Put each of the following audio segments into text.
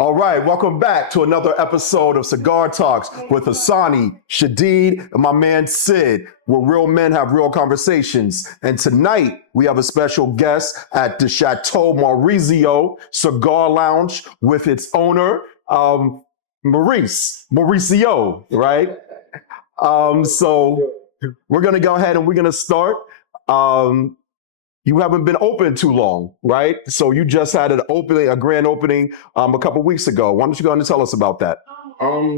All right, welcome back to another episode of Cigar Talks with Hasani, Shadid, and my man Sid, where real men have real conversations. And tonight we have a special guest at the Chateau Maurizio Cigar Lounge with its owner, Mauricio, right? So we're gonna go ahead and we're gonna start. Um, you haven't been open too long, right? So you just had an opening, a grand opening, a couple weeks ago. Why don't you go ahead and tell us about that?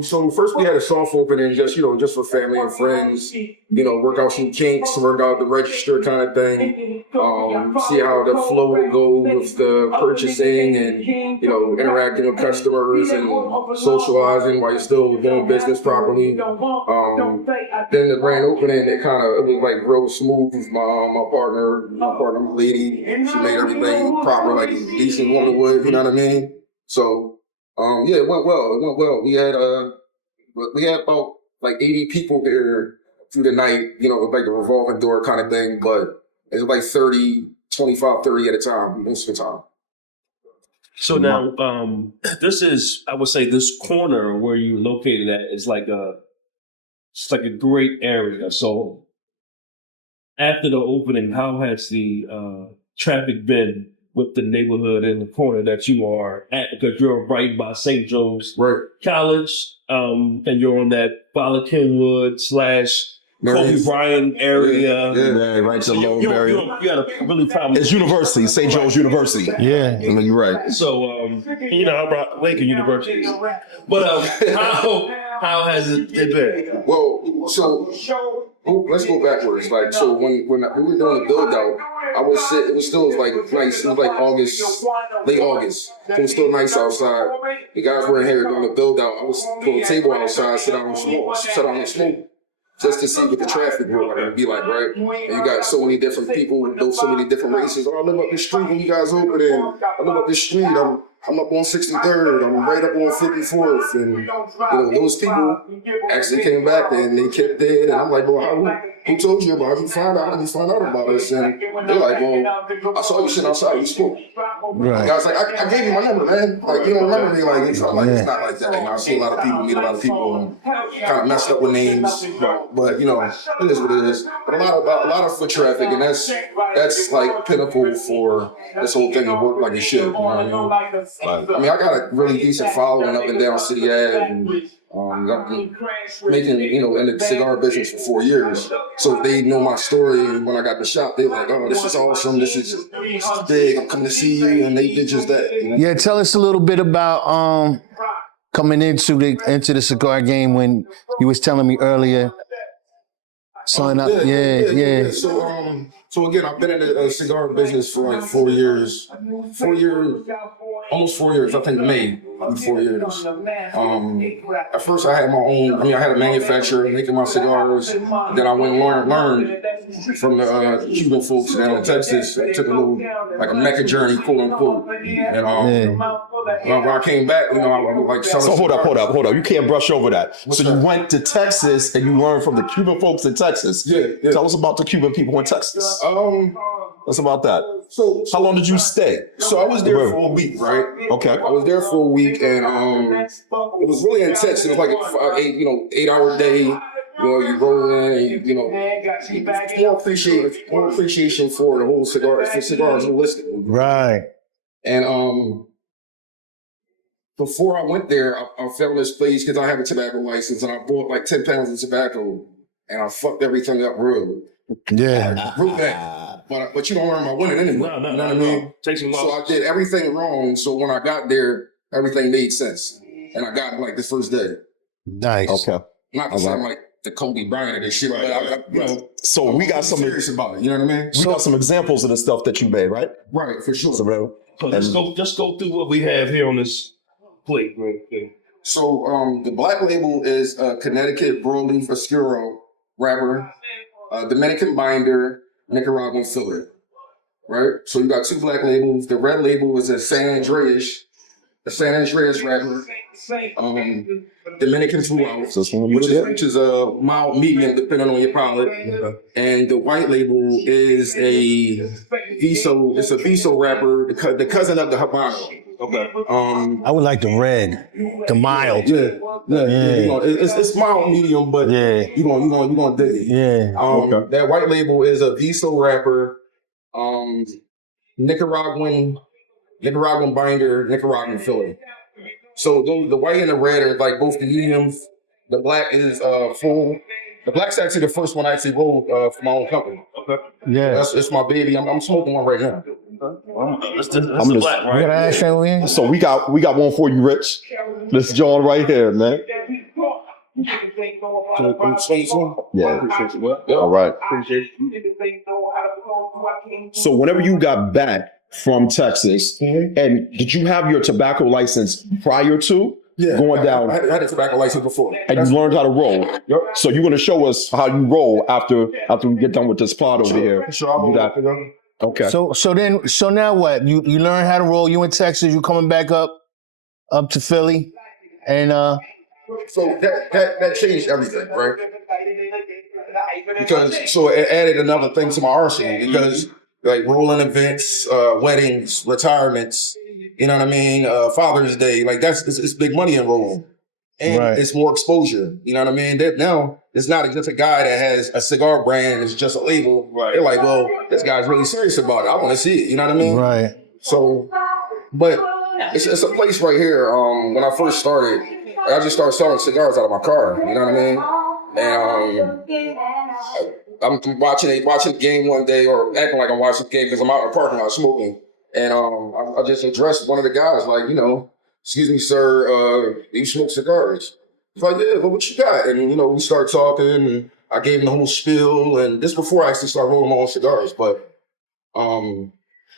So first we had a soft opening, just for family and friends, work out some kinks, work out the register kind of thing, see how the flow will go with the purchasing and, interacting with customers and socializing while you're still doing business properly. Then the grand opening, it was like real smooth. My partner lady, she made everything proper, like a decent woman would, you know what I mean? So, yeah, it went well. It went well. We had about like 80 people there through the night, with like the revolving door kind of thing, but it was like 30, 25, 30 at a time, most of the time. So now, this is, I would say, this corner where you're located at is it's like a great area. So after the opening, how has the traffic been with the neighborhood in the corner that you are at? Because you're right by St. Joe's College, and you're on that Father Kenwood / Kobe Bryant area. Yeah, right to Low area. You got a really problem. It's University, St. Joe's University. Yeah. I mean, you're right. So, I brought Lincoln University. But how has it been? Well, so let's go backwards. Like, so when we were doing the build out, it was still like nice. It was like August, late August. So it was still nice outside. The guys were in here doing the build out. I was putting a table outside, sit down and smoke. Just to see what the traffic would be like, right? And you got so many different people, so many different races. Oh, I live up the street when you guys open in. I live up the street. I'm up on 63rd. I'm right up on 54th. And those people actually came back and they kept dead. And I'm like, bro, who told you about it? How did you find out about us? And they're like, well, I saw you sitting outside. We spoke. Right. I was like, I gave you my number, man. Like, you don't remember me? Like, it's not like that. I see a lot of people, meet a lot of people, and kind of messed up with names. But it is what it is. But a lot of foot traffic, and that's like pinnacle for this whole thing to work like it should. You know what I mean? I got a really decent following up and down City Ave, and I've been making, in the cigar business for 4 years. So they know my story, and when I got the shop, they were like, oh, this is awesome, this is big, I'm coming to see you, and they did just that. Yeah, tell us a little bit about coming into the cigar game when you was telling me earlier. Sign up, yeah. So again, I've been in the cigar business for like 4 years. 4 years, almost 4 years. I think May, 4 years. At first, I had my own. I had a manufacturer making my cigars. Then I went and learned from the Cuban folks down in Texas. I took a little, like a Mecca journey, quote unquote. And when I came back, I was like, so hold up. You can't brush over that. You went to Texas and you learned from the Cuban folks in Texas. Yeah. Tell us about the Cuban people in Texas. What's about that? So how long did you stay? So I was there for a week, right? Okay. I was there for a week, and it was really intense. It was like an 8-hour day. You roll in, and more appreciation for the whole cigars holistically. Right. And before I went there, I found this place because I have a tobacco license, and I bought like 10 pounds of tobacco, and I fucked everything up real. Yeah. Real bad. But you don't learn by winning anyway. No, you know what I mean? Take some so I did everything wrong. So when I got there, everything made sense. And I got it like the first day. Nice. Okay. Not to sound like the Kobe Bryant of this shit, but so we got some serious about it. You know what I mean? We got some examples of the stuff that you made, right? Right, for sure. So let's go through what we have here on this plate. So the black label is Connecticut Broadleaf Oscuro wrapper, Dominican binder, Nicaraguan filler, right? So you got two black labels. The red label is a San Andreas, the San Andreas wrapper, Dominican throughout, So it's one which is a mild medium depending on your palate. And the white label is a Viso. It's a Viso wrapper, the cousin of the Habano. Okay. I would like the red, the mild. Yeah. It's mild medium, but Yeah. you gonna dig it. Yeah. That white label is a Viso wrapper, Nicaraguan binder, Nicaraguan filler. So the white and the red are like both the mediums. The black is full. The black's actually the first one I actually rolled for my own company. Okay. Yeah. It's my baby. I'm smoking one right now. That's the black, You got an right? ashtray over here? So we got one for you, Rich. This John right here, man. Yeah. All right. So whenever you got back from Texas, and did you have your tobacco license prior to going down? I had a tobacco license before. And you learned how to roll. Yep. So you're going to show us how you roll after we get done with this pod over here. Sure. Do that. Okay. So now what? You learn how to roll. You in Texas. You coming back up to Philly, and So that changed everything, right? Because so it added another thing to my arsenal because like rolling events, weddings, retirements, you know what I mean? Father's Day, like it's big money in rolling. And it's more exposure. You know what I mean? Now it's not just a guy that has a cigar brand, it's just a label. Right. They're like, well, this guy's really serious about it. I want to see it. You know what I mean? right. So, but it's a place right here. When I first started, I just started selling cigars out of my car. You know what I mean? And I'm watching the game one day, or acting like I'm watching the game because I'm out in the parking lot smoking. And I just addressed one of the guys, like, excuse me, sir, do you smoke cigars? He's like, yeah, but what you got? And we started talking, and I gave him the whole spiel. And this before I actually started rolling my own cigars, but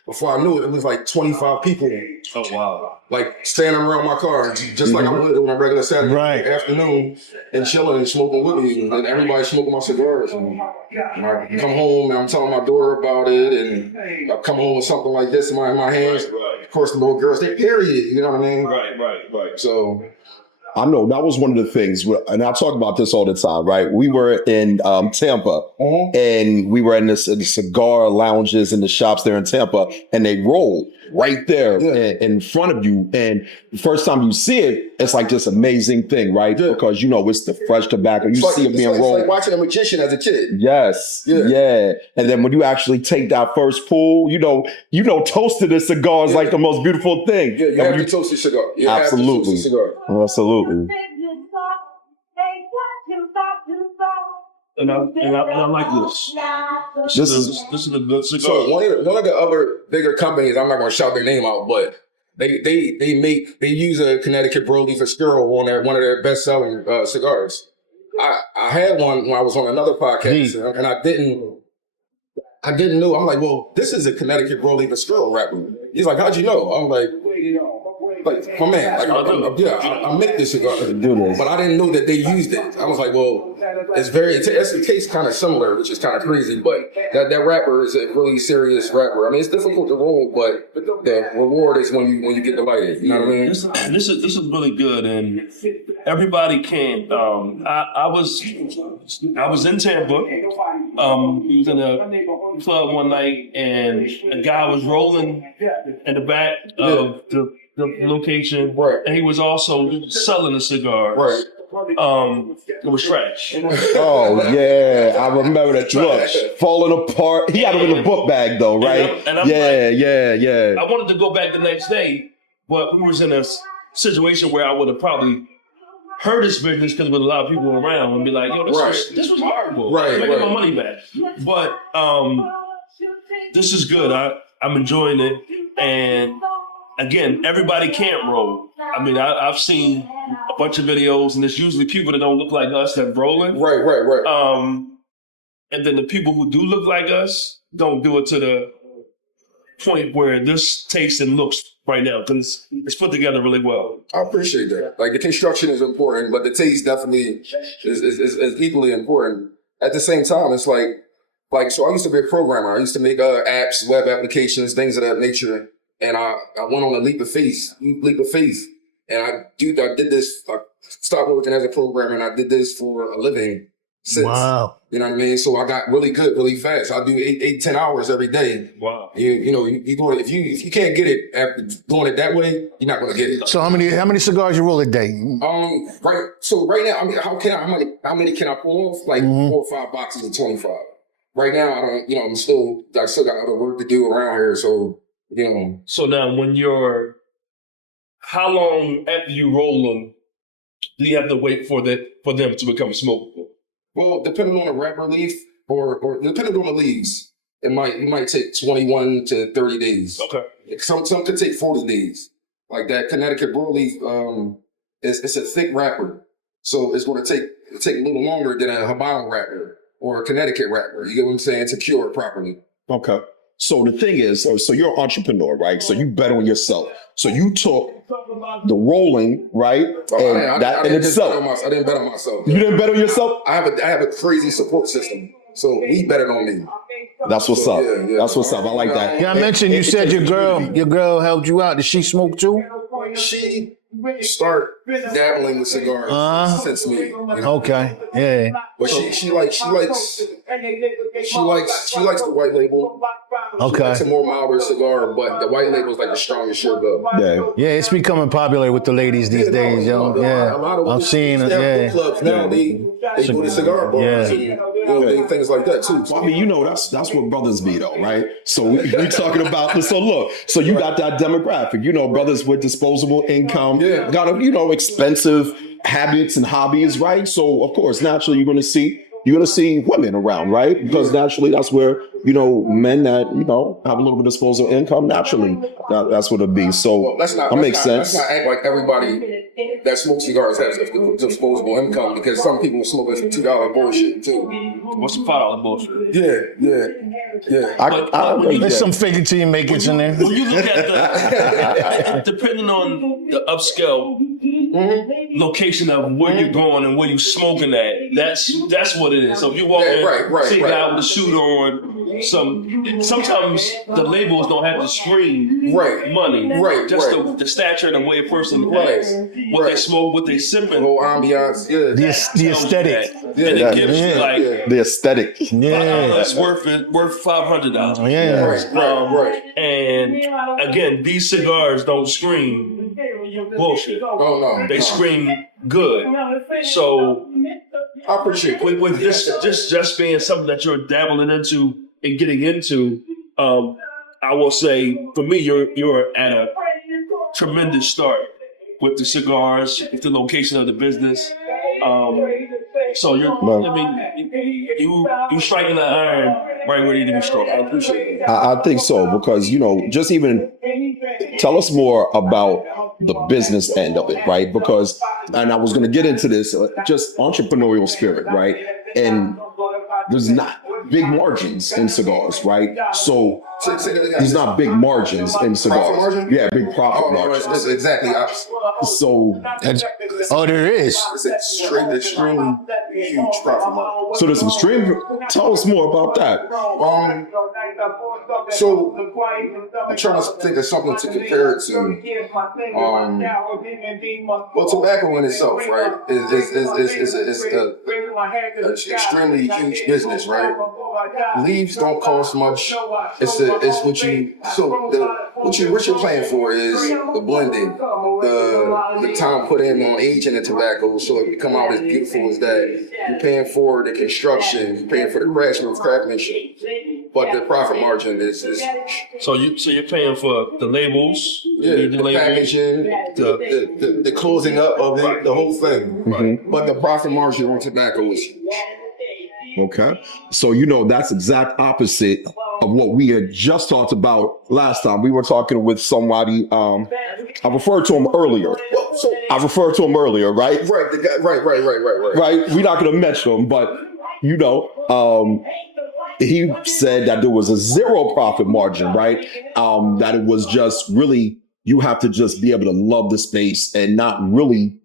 before I knew it, it was like 25 people. Oh, wow. Like standing around my car, just like I would on a regular Saturday afternoon, and chilling and smoking with me, and everybody smoking my cigars. And I come home and I'm telling my daughter about it, and I come home with something like this in my hands. Of course, the little girls, they period. You know what I mean? Right. So I know that was one of the things, and I talk about this all the time, right? We were in Tampa, and we were in the cigar lounges in the shops there in Tampa, and they roll right there in front of you. And the first time you see it, it's like this amazing thing, right? Yeah. Because it's the fresh tobacco. You see it being rolled. It's like watching a magician as a kid. Yes. Yeah. And then when you actually take that first pull, toasted a cigar is like the most beautiful thing. Yeah, you have to toast your cigar. You have to toast your cigar. Absolutely. And I like this. This is a good cigar. So one of the other bigger companies, I'm not going to shout their name out, but they use a Connecticut broadleaf Oscuro on one of their best selling cigars. I had one when I was on another podcast, and I didn't know. I'm like, well, this is a Connecticut broadleaf Oscuro wrapper. He's like, how'd you know? I'm like, my man, I make this cigar, but I didn't know that they used it. I was like, well, it tastes kind of similar, which is kind of crazy, but that wrapper is a really serious wrapper. I mean, it's difficult to roll, but the reward is when you get delighted. You know what I mean? This is really good, and everybody can. I was in Tampa. We was in a club one night, and a guy was rolling in the back of the location, and he was also selling a cigar. Right. It was trash. Oh yeah, I remember that truck falling apart. He had it in a book bag though, right? And I'm yeah. I wanted to go back the next day, but we was in a situation where I would have probably heard his business because with a lot of people around and be like, yo, this was horrible. Right. I get my money back. But this is good. I'm enjoying it. And again, everybody can't roll. I mean, I've seen a bunch of videos, and it's usually people that don't look like us that rolling. Right. And then the people who do look like us don't do it to the point where this tastes and looks right now, because it's put together really well. I appreciate that. Like, the construction is important, but the taste definitely is equally important. At the same time, it's like, so I used to be a programmer. I used to make apps, web applications, things of that nature. and I went on a leap of faith, and I did this. I stopped working as a programmer, and I did this for a living since. Wow. You know what I mean? So I got really good, really fast. I do 10 hours every day. Wow. You do it. If you can't get it after doing it that way, you're not gonna get it. So how many cigars you roll a day? Right now, I mean, how many can I pull off? Like 4 or 5 boxes of 25. Right now, I still got other work to do around here. So, So now how long after you roll them do you have to wait for them to become smokable? Well, depending on the wrapper leaf or depending on the leaves, it might take 21 to 30 days. Okay. Some could take 40 days. Like that Connecticut broadleaf, it's a thick wrapper. So it's going to take a little longer than a Habano wrapper or a Connecticut wrapper. You get what I'm saying? To cure it properly. Okay. So the thing is, so you're an entrepreneur, right? So you bet on yourself. So you took the rolling, right? I didn't bet on myself. You didn't bet on yourself? I have a crazy support system. So he betted on me. That's what's up. Yeah. That's what's up. I like that. Yeah, I mentioned you said your girl helped you out. Did she smoke too? She started dabbling with cigars since me. Okay. Yeah. But she likes the white label. Okay. She likes a more milder cigar, but the white label is like the strongest she'll go. Yeah, it's becoming popular with the ladies these days, yo. Yeah, I'm seeing it. Yeah. Clubs now they go to cigar bars and things like that too. Well, I mean, that's what brothers be though, right? So we're talking about this. So look, so you got that demographic, brothers with disposable income, got expensive habits and hobbies, right? So of course, naturally, you're gonna see women around, right? Because naturally, that's where men that have a little bit of disposable income. Naturally, that's what it'd be. So that makes sense. Let's not act like everybody that smokes cigars has disposable income, because some people smoke this $2 bullshit too. What's the $5 bullshit? Yeah. There's some fake it till you make it in there. When you look at depending on the upscale location of where you're going and where you're smoking at, that's what it is. So if you walk in, see a guy with a suit on, sometimes the labels don't have to scream money. Just the stature and the way a person acts, what they smoke, what they sipping, the whole ambiance, the aesthetic. And it gives you like the aesthetic. it's worth $500. Right. And again, these cigars don't scream bullshit. Oh no, they scream good. So I appreciate it. With this just being something that you're dabbling into and getting into, I will say for me, you're at a tremendous start with the cigars, with the location of the business. So you striking the iron right where you need to be struck. I appreciate it. I think so, because just even tell us more about the business end of it, right? Because, and I was going to get into this, just entrepreneurial spirit, right? And there's not big margins in cigars, right? So there's not big margins in cigars. Margin? Yeah, big profit margins. That's exactly opposite. So there is. It's extremely huge profit margin. So there's extreme. Tell us more about that. So I'm trying to think of something to compare it to. Well, tobacco in itself, right, is an extremely huge business, right? Leaves don't cost much. What you're paying for is the blending, the time put in on aging the tobacco, so it can come out as beautiful as that. You're paying for the construction, you're paying for the craftsmanship, but the profit margin is. So you're paying for the labels, the packaging, the closing up of it, the whole thing. Mm-hmm. But the profit margin on tobacco is huge. Okay. So, that's exact opposite of what we had just talked about last time. We were talking with somebody, I referred to him earlier. Right? Right. The guy, right. We're not going to mention him, but, he said that there was a zero profit margin, right? That it was just really, you have to just be able to love the space and not really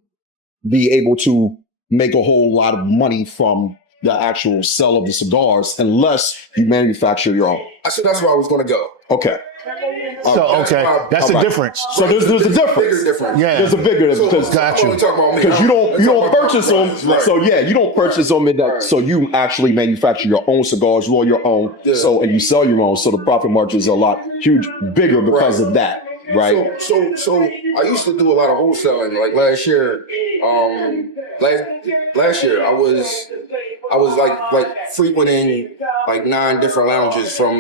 be able to make a whole lot of money from the actual sell of the cigars unless you manufacture your own. So that's where I was going to go. Okay. So okay, that's the difference. So there's a difference. Bigger difference. Yeah. There's a bigger difference So, Got I'm you. only talking about me. because you don't purchase them. Right. So yeah, you don't purchase them in that. Right. So you actually manufacture your own cigars, roll your own. Yeah. So and you sell your own. So the profit margins are a lot bigger because Right. of that, right? So I used to do a lot of wholesaling. Like last year, last year I was like frequenting like 9 different lounges from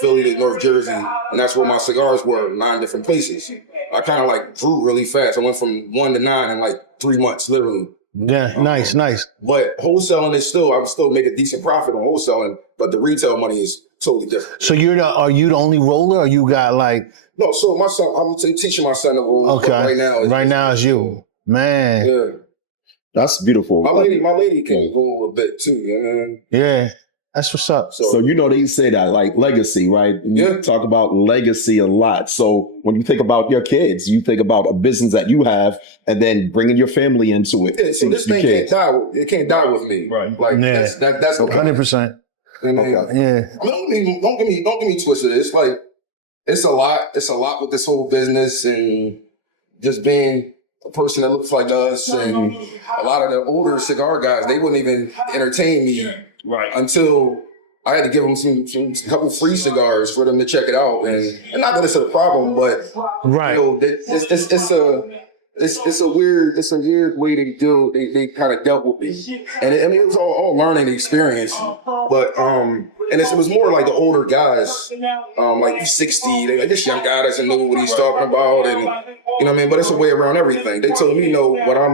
Philly to North Jersey, and that's where my cigars were, 9 different places. I kind of like grew really fast. I went from 1 to 9 in like 3 months, literally. Yeah, nice. But wholesaling is I'm still making decent profit on wholesaling, but the retail money is totally different. So are you the only roller, or you got like? No, so my son, I'm teaching my son to roll. Okay. Right now, It's you, man. Yeah. That's beautiful. My lady can go a bit too, man. Yeah, that's what's up. So you know they say that like legacy, right? Yeah. You talk about legacy a lot. So when you think about your kids, you think about a business that you have, and then bringing your family into it. Yeah, so this thing can't die. It can't die with me. Right. Like Yeah. that's 100%. And then, Okay. Yeah. I mean, don't get me twisted. It's like it's a lot with this whole business and just being a person that looks like us, and a lot of the older cigar guys, they wouldn't even entertain me Right. until I had to give them some couple free cigars for them to check it out, and not that it's a problem, but Right. you know, it's a weird way they do. They kind of dealt with me, and it was all learning experience. But and it was more like the older guys, like 60. They like, this young guy doesn't know what he's talking about, and you know what I mean. But it's a way around everything. They told me, you know, what I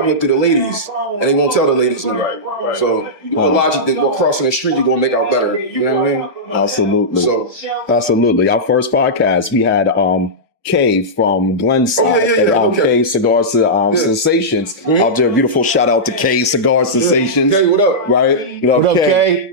went through the ladies, and they won't tell the ladies. Right. So the logic that we're crossing the street, you're gonna make out better. You know what I mean? Absolutely. So Absolutely. Our first podcast, we had Kay from Glenside and okay. Kay Cigars Sensations. Out there, beautiful shout out to Kay Cigar Sensations. Hey, what up? Right? You know, What up, Kay?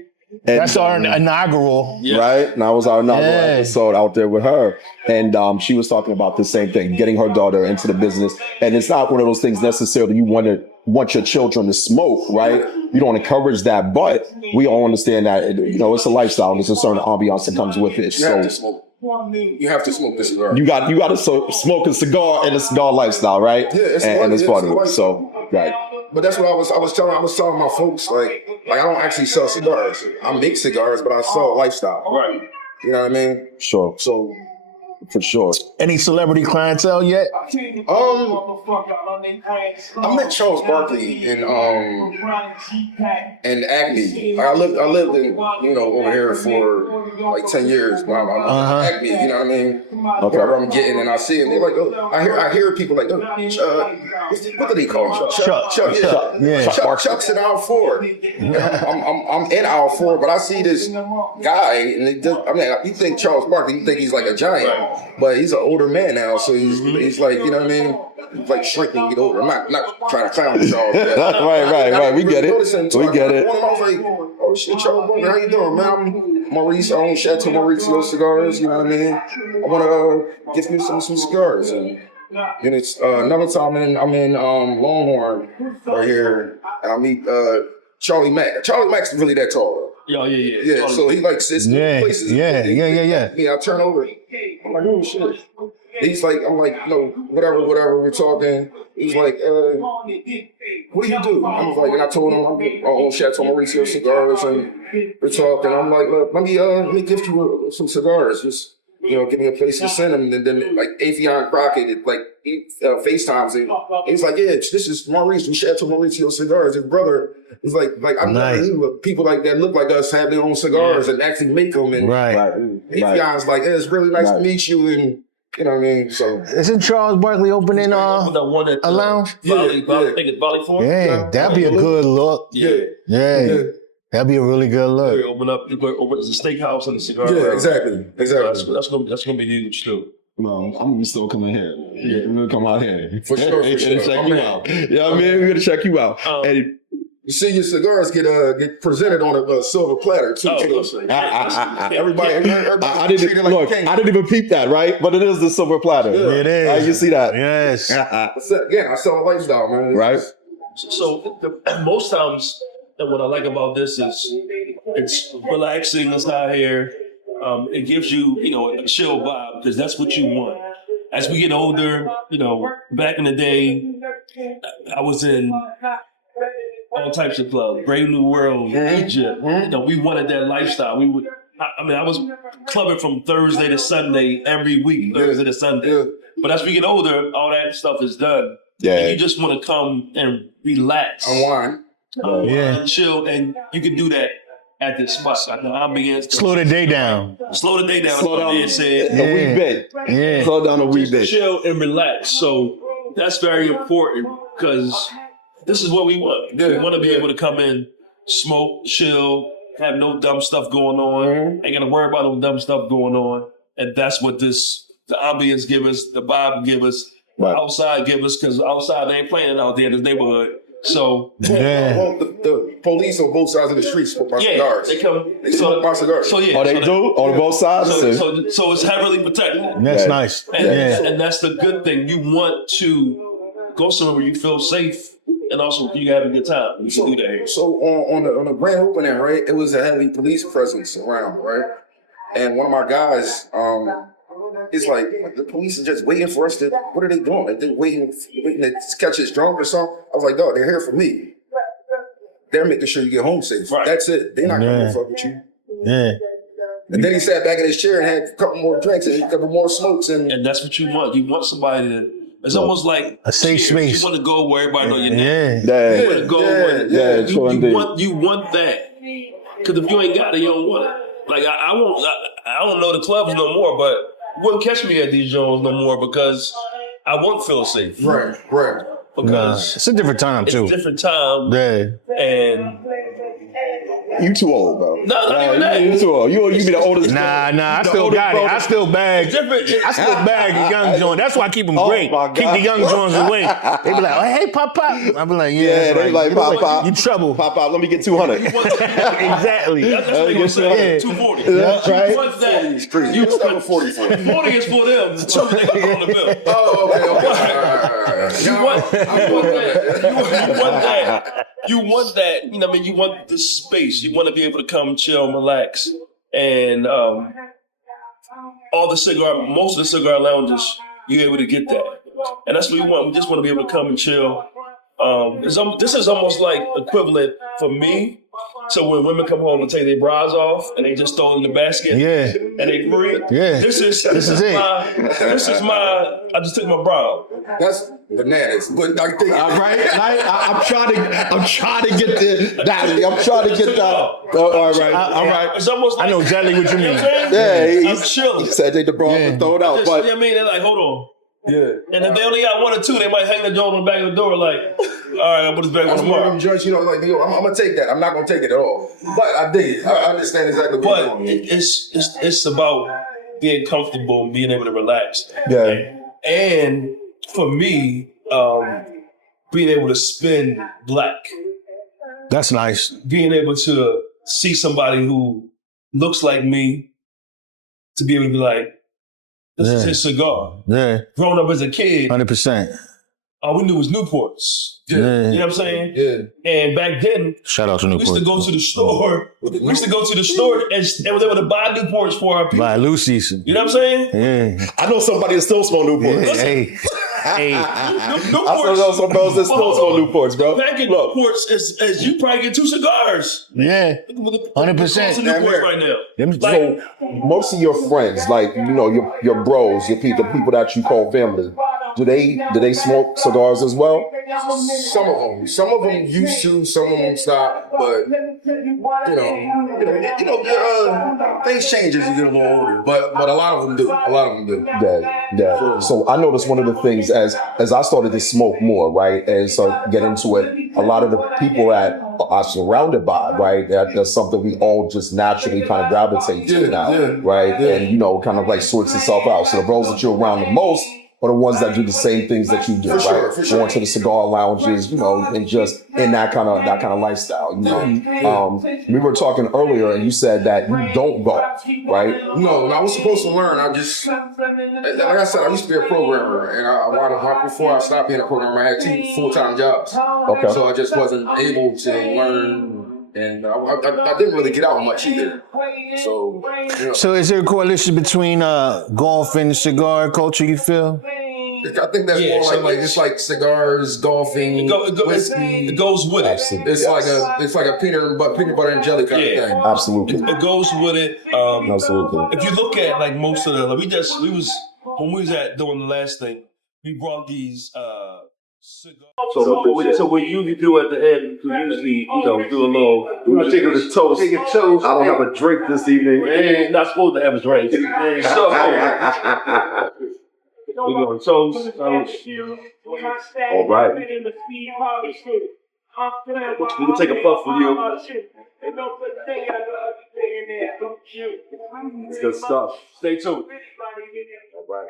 And, That's our inaugural. Yeah. right? And that was our inaugural Yeah. episode out there with her. And she was talking about the same thing, getting her daughter into the business. And it's not one of those things necessarily you want your children to smoke, right? You don't encourage that, but we all understand that, you know, it's a lifestyle and there's a certain ambiance that comes with it. You have to So smoke. You have to smoke this cigar. you got to smoke a cigar and a cigar lifestyle, right? Yeah, it's and it's part of it. like- So, right. But that's what I was telling my folks, like I don't actually sell cigars. I make cigars, but I sell lifestyle. Right. You know what I mean? Sure. So For sure. Any celebrity clientele yet? I met Charles Barkley in Acme. I lived in, you know, over here for like 10 years. I'm Acme, you know what I mean? Whatever I'm getting, and I see him, they're like, oh, I hear people like, oh, what do they call him? Chuck. Chuck's in aisle 4. I'm in aisle 4, but I see this guy, and you think Charles Barkley, you think he's like a giant, but he's an older man now, so he's like, you know what I mean? He's like shrinking, get older. I'm not trying to clown Charles. Right. We get it. We get it. I was like, oh shit, Charles Barkley, how you doing, man? I'm Maurice. I own Chateau Maurizio Cigars. You know what I mean? I want to give you some cigars. And it's another time I'm in Longhorn right here, and I meet Charlie Mack. Charlie Mack's really that tall. Yeah. So he like sits in places. Yeah. Yeah, I turn over. I'm like, oh shit. He's like, I'm like, no, whatever, we're talking. He's like, what do you do? I was like, and I told him I own Chateau Maurizio Cigars, and we're talking. I'm like, look, let me gift you some cigars. Just, you know, give me a place to send them. And then like Afion Crockett, like he FaceTimes him. He's like, yeah, this is Maurice from Chateau Maurizio Cigars. His brother is like I've never knew people like that look like us have their own cigars and actually make them. And Afion's like, it's really nice to meet you. And you know what I mean? So isn't Charles Barkley opening The one at a lounge? I think it's Valley Farm. Yeah, that'd be a good look. Yeah. That'd be a really good look. Open up as a steakhouse and a cigar. yeah, exactly. That's gonna be huge too. I'm gonna still come in here. Yeah, we're gonna come out here. For sure. Check you out. You know what I mean? We're gonna check you out. And You see your cigars get presented on a silver platter too. Everybody I didn't even peep that, right? But it is the silver platter. Yeah. It is. You see that? Yes. Again, I sell a lifestyle, man. Right? So most times, what I like about this is it's relaxing. It's out here. it gives you, a chill vibe because that's what you want. As we get older, back in the day, I was in all types of clubs, Brave New World, Egypt. We wanted that lifestyle. I was clubbing from Thursday to Sunday every week, Thursday to Sunday. But as we get older, all that stuff is done. Yeah. And you just want to come and relax. Unwind. Chill, and you can do that at this spot. The ambience. Slow the day down. Slow the day down. Slow down a wee bit. Yeah. Slow down a wee bit. Chill and relax. So that's very important because this is what we want. We want to be able to come in, smoke, chill, have no dumb stuff going on. Ain't got to worry about no dumb stuff going on. And that's what the ambience give us, the vibe give us, the outside give us, because outside they ain't playing out there in this neighborhood. So the police on both sides of the street smoke my cigars. They come. They smoke my cigars. So yeah. Oh, they do on both sides. So it's heavily protected. That's nice. And that's the good thing. You want to go somewhere where you feel safe, and also you have a good time. You can do that. So on the grand opening, right, it was a heavy police presence around, right, and one of my guys, it's like the police are just waiting for us to. What are they doing? Like they're waiting to catch his drone or something. I was like, dog, they're here for me. They're making sure you get home safe. Right. That's it. They're not coming to fuck with you. Yeah. And then he sat back in his chair and had a couple more drinks and a couple more smokes. And that's what you want. You want somebody to. It's almost like a safe space. You want to go where everybody know your name. Yeah. You want to go where you want that. Because if you ain't got it, you don't want it. Like I don't know the clubs no more, but you wouldn't catch me at these joints no more because I won't feel safe. Right. Because it's a different time too. It's a different time. Yeah. And you too old, bro. No, not even that. You too old. You be the oldest. Nah. I still got it. I still bag. I still bag the young joints. That's why I keep them great. Keep the young joints away. They be like, oh, hey, pop. I be like, yeah. They like pop. You trouble. Pop. Let me get 200. Exactly. That's what they gonna say. 240. That's right. You want that? You was 40. 40 is for them. The 2 they got on the bill. Oh, okay. You want that. You want that. You know what I mean? You want the space. You want to be able to come chill and relax. And most of the cigar lounges, you're able to get that. And that's what we want. We just want to be able to come and chill. This is almost like equivalent for me. So when women come home and take their bras off and they just throw it in the basket, and they free. Yeah, this is it. I just took my bra. That's bananas. But I think I'm trying to get that. I'm trying to get that. All right. It's almost like, I know exactly what you mean. I'm chilling. He said take the bra and throw it out. But I mean, they're like, hold on. Yeah. And if they only got 1 or 2, they might hang the joint on the back of the door like, all right, I'll put this back on tomorrow. I'm judge, like, I'm gonna take that. I'm not gonna take it at all. But I dig it. I understand exactly what you're doing. It's about being comfortable and being able to relax. Yeah. And for me, being able to spin black. That's nice. Being able to see somebody who looks like me, to be able to be like, this is his cigar. Yeah. Growing up as a kid, 100%. All we knew was Newports. Yeah. You know what I'm saying? Yeah. And back then, shout out to Newports. We used to go to the store. We used to go to the store and was able to buy Newports for our people. Buy Lucy's. You know what I'm saying? Yeah. I know somebody that still smoke Newports. Yeah. Hey. I still know some bros that still smoke Newports, bro. Back in Newports, as you probably get 2 cigars. Yeah. 100%. Newports right now. So most of your friends, like your bros, the people that you call family, do they smoke cigars as well? Some of them used to, some of them stopped, but things change as you get a little older. But a lot of them do. Yeah. So I noticed one of the things as I started to smoke more, right, and start get into it, a lot of the people that are surrounded by, right, that's something we all just naturally kind of gravitate to now, right, and kind of like sorts itself out. So the bros that you're around the most are the ones that do the same things that you do, right? For sure. Going to the cigar lounges, and just in that kind of lifestyle, We were talking earlier, and you said that you don't go, right? No, when I was supposed to learn, I just, like I said, I used to be a programmer, and before I stopped being a programmer, I had 2 full-time jobs. Okay. So I just wasn't able to learn and I didn't really get out much either. So, So is there a correlation between golf and cigar culture, you feel? I think that's more like it's like cigars, golfing, whiskey. It goes with it. It's like a peanut butter and jelly kind of thing. Absolutely. It goes with it. Absolutely. If you look at like most of the, when we was at doing the last thing, we brought these cigars. So what you usually do at the end, we usually do a little. We're gonna take it to toast. Take a toast. I don't have a drink this evening. We're not supposed to have a drink. So we're going toast. All right. We can take a puff for you. It's good stuff. Stay tuned. All right.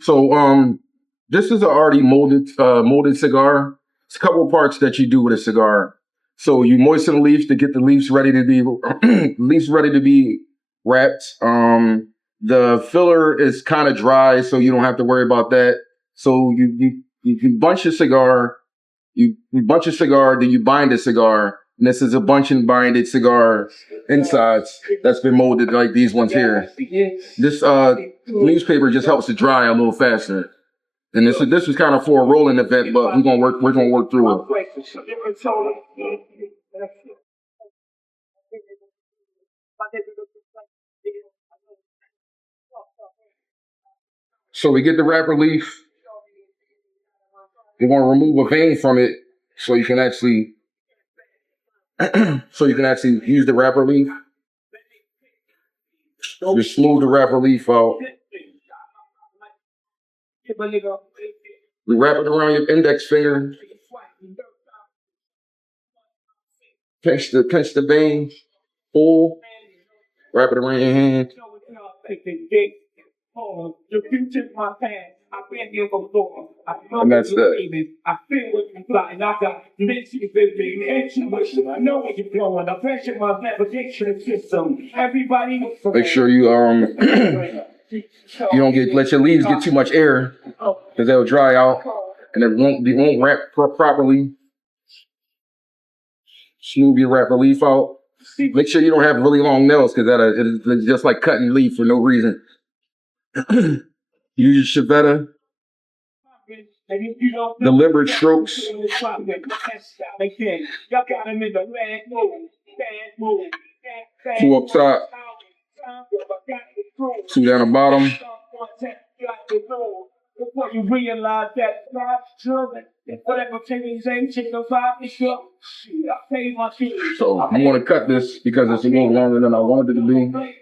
So this is an already molded cigar. It's a couple of parts that you do with a cigar. So you moisten the leaves to get the leaves ready to be wrapped. The filler is kind of dry, so you don't have to worry about that. So you bunch your cigar. You bunch a cigar, then you bind a cigar. And this is a bunch and binded cigar insides that's been molded like these ones here. This newspaper just helps it dry a little faster. And this was kind of for a rolling event, but we're gonna work through it. So we get the wrapper leaf. You want to remove a vein from it so you can actually use the wrapper leaf. You smooth the wrapper leaf out. You wrap it around your index finger. Pinch the vein. Pull. Wrap it around your hand. And that's that. I feel what you're flying. I got intuition. I know what you're flowing. I pressure my navigation system. Everybody. Make sure you you don't let your leaves get too much air because they'll dry out and it won't wrap properly. Smooth your wrapper leaf out. Make sure you don't have really long nails because it's just like cutting leaf for no reason. Use your Chevetta. Deliberate strokes. Two up top. Two down the bottom. Before you realize that whatever So I'm gonna cut this because it's a little longer than I wanted it to be.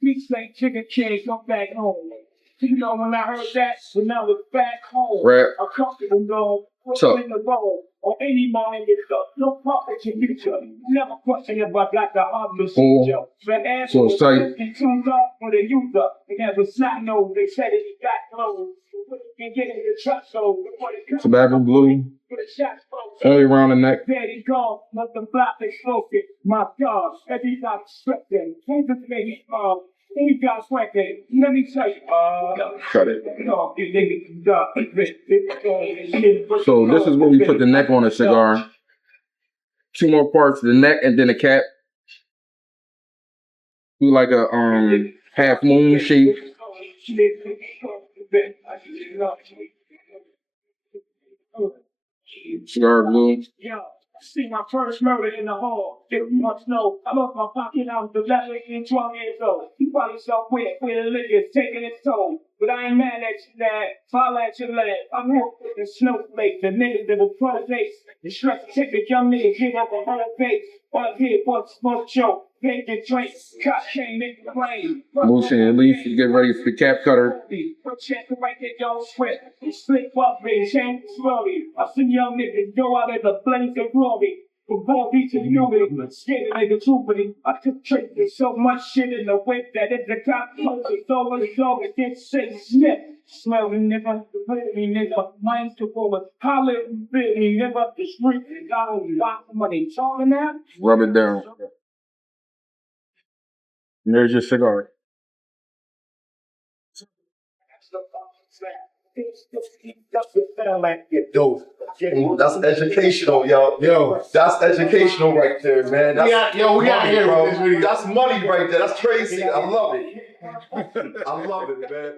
Please say chicken cake, come back home. You know, when I heard that, when I was back home, Right. a comfortable dog, So- in the road, or any mind is no profit to future. Never question about like the obvious future. So it's tight. It turns up for the user. And as a snot nose, they said it got closed. And get in the truck, so Tobacco blue. Only around the neck. there he goes, nothing black explosive. My God, every time stripping. Can't just make it he got sweating. Let me tell you, Cut it. So this is where we put the neck on a cigar. Two more parts, the neck and then the cap. Do like a half moon shape. Cigar blue. Yo, see my first murder in the hall. If you must know, I lost my pocket out the leather in 12 years old. He probably self with the liquor taking its toll. But I ain't mad at you, Dad. Fall at your leg. I'm hooked with the snowflake, the niggas that will front face. The stress ticket, young niggas get up on her face. One here, one smoke show. Make the drink, cut chain, make the plane. Motion and leaf, you get ready for the cap cutter. Check the right there, don't sweat. Slick up, man, change slowly. I see young niggas go out as a blaze of glory. From Palm Beach to Newman, scared nigga trooping. I took trick with so much shit in the whip that it's a cop close. It's over, it's over, it's shit, snip. Smell the nigga, the pretty nigga, minds to forward. Holler, bitty nigga, the street, and got on lots of money. Talking that? Rub it down. And there's your cigar. Yo, that's educational, yo. Yo, that's educational right there, man. That's we got money, here bro. with this video. That's money right there. That's crazy. I love it. I love it, man.